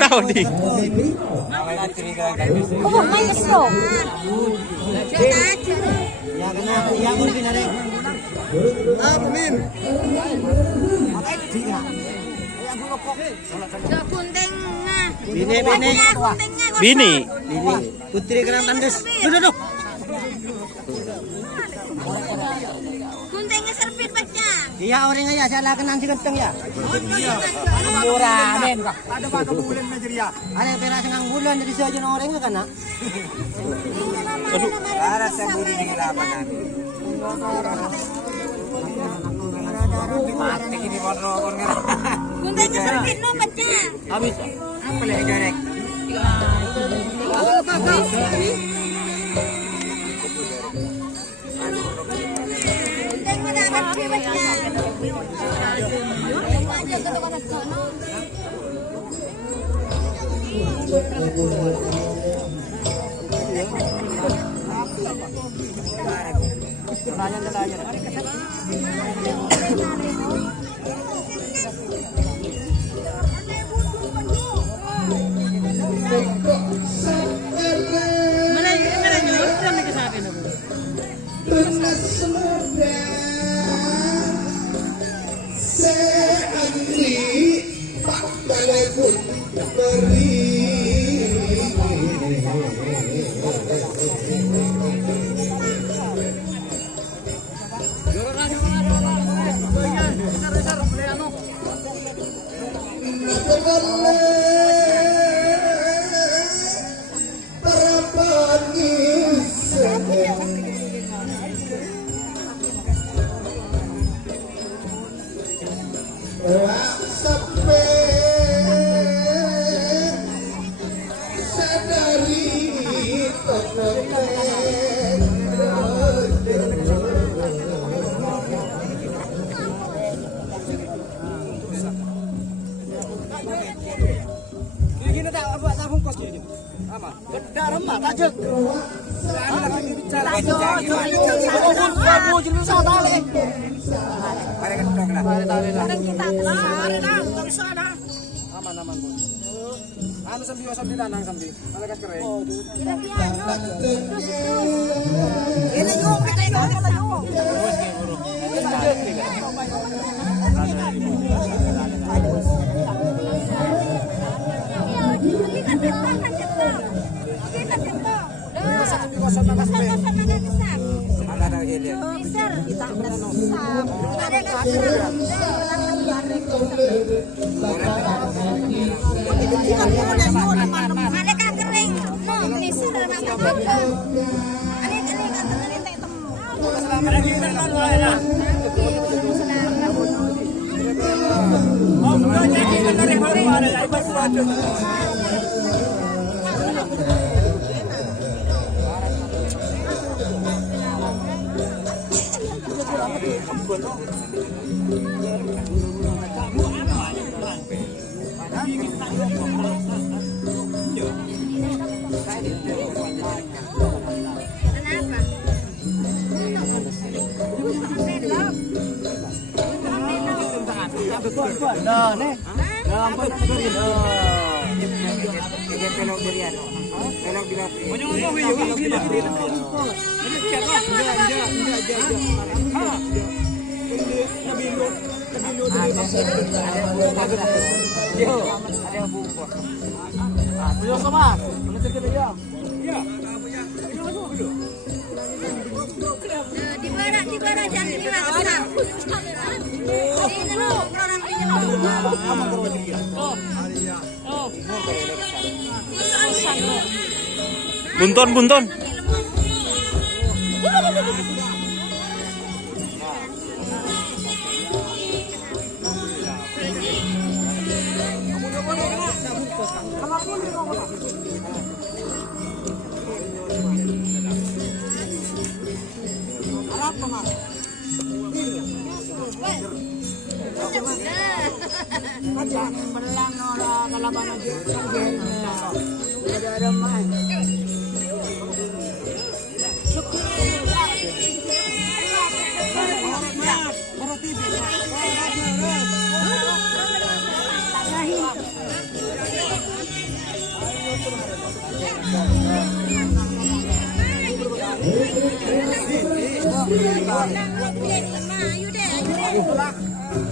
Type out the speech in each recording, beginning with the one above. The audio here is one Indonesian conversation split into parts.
Tahu di. Oh, manis loh. Ya kena yang mungkin ada. Amin. Bini. Putri Kerang Tandes. Duduk. Guntingnya serpit baca. Iya orang aja saya kenang si kenteng ya. Murah den kah? Ada pada bulan Nigeria. Ada peras nang bulan dari saja orangnya kan nak. Ada sembunyi di lapangan. Mati ini warna warna. Guntingnya serpit no baca. Habis. Apa lagi jarek? Gunting mana baca baca. Aja ke tempat sono. Aman. Anu sambil di danang sambil. Malakas keren. Ini yung di mana jangan dibilang Bunton.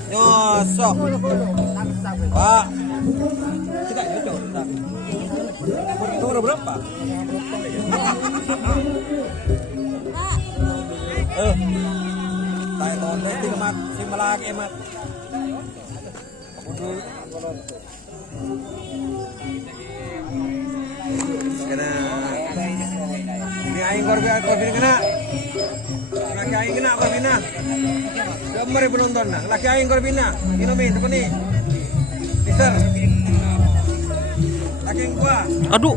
Nyosok. Pak. Tidak nyosok. Nomor berapa? Tay ton đấy thì mà xin mà la em ạ. Kena. Ini aing korban kena. Laki aing kena korbina. Gambar penonton nah. Laki aing korbina. Minumin temen nih. Teaser. Laki gua. Aduh.